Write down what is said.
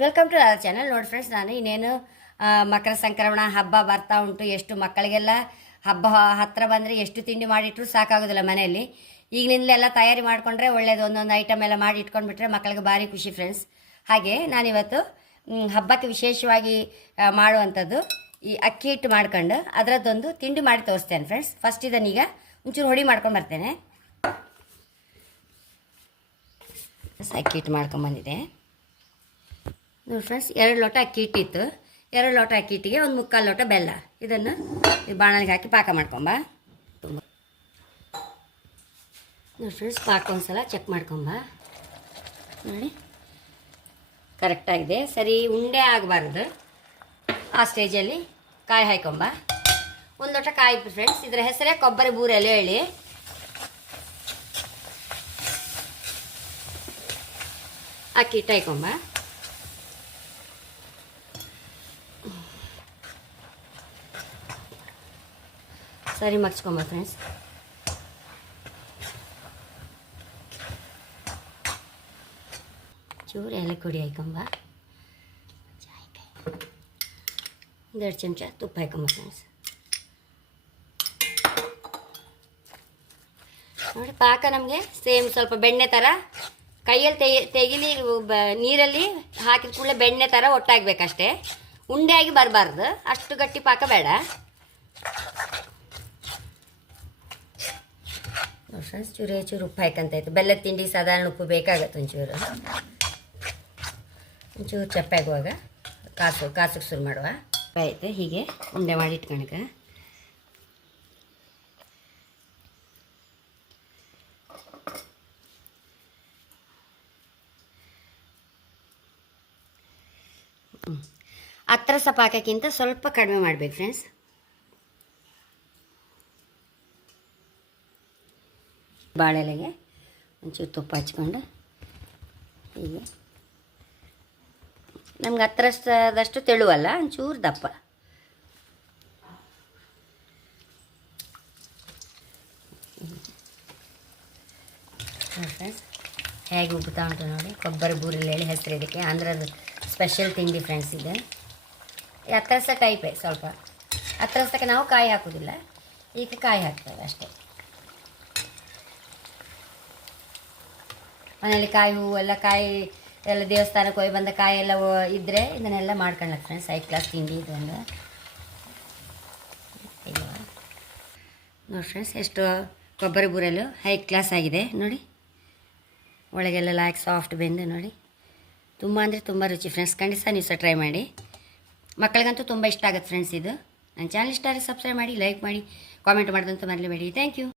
Welcome to our channel ನೋಡಿ friends ನಾನು ಇನ್ನೇನು ಮಕರ ಸಂಕ್ರಮಣ ಹಬ್ಬ ಬರ್ತಾ ಉಂಟು. ಎಷ್ಟು ಮಕ್ಕಳಿಗೆಲ್ಲ ಹಬ್ಬ ಹತ್ತಿರ ಬಂದರೆ ಎಷ್ಟು ತಿಂಡಿ ಮಾಡಿಟ್ರು ಸಾಕಾಗೋದಿಲ್ಲ ಮನೆಯಲ್ಲಿ. ಈಗಿನಿಂದಲೇ ಎಲ್ಲ ತಯಾರಿ ಮಾಡಿಕೊಂಡ್ರೆ ಒಳ್ಳೇದು. ಒಂದೊಂದು ಐಟಮ್ ಎಲ್ಲ ಮಾಡಿ ಇಟ್ಕೊಂಡ್ಬಿಟ್ರೆ ಮಕ್ಕಳಿಗೆ ಭಾರಿ ಖುಷಿ ಫ್ರೆಂಡ್ಸ್ ಹಾಗೆ ನಾನಿವತ್ತು ಹಬ್ಬಕ್ಕೆ ವಿಶೇಷವಾಗಿ ಮಾಡುವಂಥದ್ದು ಈ ಅಕ್ಕಿ ಹಿಟ್ಟು ಮಾಡ್ಕೊಂಡು ಅದರದ್ದೊಂದು ತಿಂಡಿ ಮಾಡಿ ತೋರಿಸ್ತೇನೆ ಫ್ರೆಂಡ್ಸ್ ಫಸ್ಟ್ ಇದನ್ನೀಗ ಒಂಚೂರು ಹೊಡಿ ಮಾಡ್ಕೊಂಡು ಬರ್ತೇನೆ. ಅಕ್ಕಿ ಹಿಟ್ಟು ಮಾಡ್ಕೊಂಬಂದಿದೆ ನೋಡಿ ಫ್ರೆಂಡ್ಸ್ ಎರಡು ಲೋಟ ಅಕ್ಕಿ ಹಿಟ್ಟಿತ್ತು ಎರಡು ಲೋಟ ಅಕ್ಕಿ ಹಿಟ್ಟಿಗೆ ಒಂದು ಮುಕ್ಕಾಲು ಲೋಟ ಬೆಲ್ಲ. ಇದನ್ನು ಬಾಣಲಿಗೆ ಹಾಕಿ ಪಾಕ ಮಾಡ್ಕೊಂಬ. ತುಂಬ ನೋಡಿ ಫ್ರೆಂಡ್ಸ್ ಪಾಕ ಒಂದ್ಸಲ ಚೆಕ್ ಮಾಡ್ಕೊಂಬ. ನೋಡಿ. ಕರೆಕ್ಟಾಗಿದೆ ಸರಿ, ಉಂಡೆ ಆಗಬಾರ್ದು. ಆ ಸ್ಟೇಜಲ್ಲಿ ಕಾಯಿ ಹಾಕೊಂಬ ಒಂದು ಲೋಟ ಕಾಯಿ ಫ್ರೆಂಡ್ಸ್ ಇದರ ಹೆಸರೇ ಕೊಬ್ಬರಿ ಬೂರೆಲ್ಲ ಹೇಳಿ. ಅಕ್ಕಿ ಹಿಟ್ಟು ಹಾಕೊಂಬ ಸರಿ ಮಾಡಿಸ್ಕೊಂಬ ಫ್ರೆಂಡ್ಸ್ ಚೂರು ಎಲೆ ಕೊಡಿ ಹಾಕೊಂಬ ಒಂದೆರಡು ಚಮಚ ತುಪ್ಪ ಹಾಕೊಂಬ ಫ್ರೆಂಡ್ಸ್ ನೋಡಿ, ಪಾಕ ನಮಗೆ ಸೇಮ್ ಸ್ವಲ್ಪ ಬೆಣ್ಣೆ ಥರ ಕೈಯಲ್ಲಿ ತೆಗಿ, ತೆಗಿಲಿ ನೀರಲ್ಲಿ ಹಾಕಿದ ಕೂಡಲೇ ಬೆಣ್ಣೆ ಥರ ಒಟ್ಟಾಗಬೇಕಷ್ಟೇ. ಉಂಡೆ ಆಗಿ ಬರಬಾರ್ದು. ಅಷ್ಟು ಗಟ್ಟಿ ಪಾಕ ಬೇಡ. ಫ್ರೆಂಡ್ಸ್ ಚೂರು ಚೂರು ಉಪ್ಪು ಹಾಕಂತಾಯ್ತು ಬೆಲ್ಲದ ತಿಂಡಿ ಸಾಧಾರಣ ಉಪ್ಪು ಬೇಕಾಗತ್ತೆ ಒಂಚೂರು. ಒಂಚೂರು ಚಪ್ಪಾಗುವಾಗ ಕಾಸು ಕಾಸಕ್ಕೆ ಶುರು ಮಾಡುವ. ಆಯಿತು, ಹೀಗೆ ಉಂಡೆ ಮಾಡಿ ಇಟ್ಕೊಳಕ ಹತ್ರ ಸ ಹಾಕೋಕ್ಕಿಂತ ಸ್ವಲ್ಪ ಕಡಿಮೆ ಮಾಡಬೇಕು ಫ್ರೆಂಡ್ಸ್ ಬಾಳೆಲೆಗೆ ಒಂಚೂರು ತುಪ್ಪ ಹಚ್ಕೊಂಡು ಹೀಗೆ. ನಮ್ಗೆ ಹತ್ತರಷ್ಟಾದಷ್ಟು ತೆಳುವಲ್ಲ, ಒಂಚೂರು ದಪ್ಪ. ಫ್ರೆಂಡ್ಸ್ ಹೇಗೆ ಉಬ್ಬುತ್ತಾ ಉಂಟು ನೋಡಿ, ಕೊಬ್ಬರಿ ಬೂರಲ್ಲಿ ಹೇಳಿ ಹೆಸರು ಇದಕ್ಕೆ. ಆಂಧ್ರದ ಸ್ಪೆಷಲ್ ತಿಂಡಿ ಫ್ರೆಂಡ್ಸ್ ಇದೆ. ಹತ್ತರಸ ಟೈಪೇ ಸ್ವಲ್ಪ. ಹತ್ತರಸಕ್ಕೆ ನಾವು ಕಾಯಿ ಹಾಕೋದಿಲ್ಲ, ಈಗ ಕಾಯಿ ಹಾಕ್ತೇವೆ ಅಷ್ಟೇ. ಮನೇಲಿ ಕಾಯಿ ಹೂವು ಎಲ್ಲ ಕಾಯಿ ಎಲ್ಲ ದೇವಸ್ಥಾನಕ್ಕೆ ಹೋಗಿ ಬಂದ ಕಾಯಿ ಎಲ್ಲ ಇದ್ದರೆ ಇದನ್ನೆಲ್ಲ ಮಾಡ್ಕೊಳ್ಳೋಕೆ ಫ್ರೆಂಡ್ಸ್ ಹೈ ಕ್ಲಾಸ್ ತಿಂಡಿ ಇದೊಂದು ನೋಡಿ ಫ್ರೆಂಡ್ಸ್ ಎಷ್ಟು ಕೊಬ್ಬರಿ ಬೂರಲು ಹೈ ಕ್ಲಾಸ್ ಆಗಿದೆ. ನೋಡಿ. ಒಳಗೆಲ್ಲ ಲಾಯ್ಕ್ ಸಾಫ್ಟ್ ಬೆಂದು ನೋಡಿ. ತುಂಬ ಅಂದರೆ ತುಂಬ ರುಚಿ ಫ್ರೆಂಡ್ಸ್ ಖಂಡಿತ ನೀವು ಸಹ ಟ್ರೈ ಮಾಡಿ. ಮಕ್ಕಳಿಗಂತೂ ತುಂಬ ಇಷ್ಟ ಆಗುತ್ತೆ ಫ್ರೆಂಡ್ಸ್ ಇದು. ನನ್ನ ಚಾನಲ್ ಇಷ್ಟ ಆದರೆ ಸಬ್ಸ್ಕ್ರೈಬ್ ಮಾಡಿ ಲೈಕ್ ಮಾಡಿ ಕಾಮೆಂಟ್ ಮಾಡೋದಂತೂ ಮರಲೇಬೇಡಿ ಥ್ಯಾಂಕ್ ಯು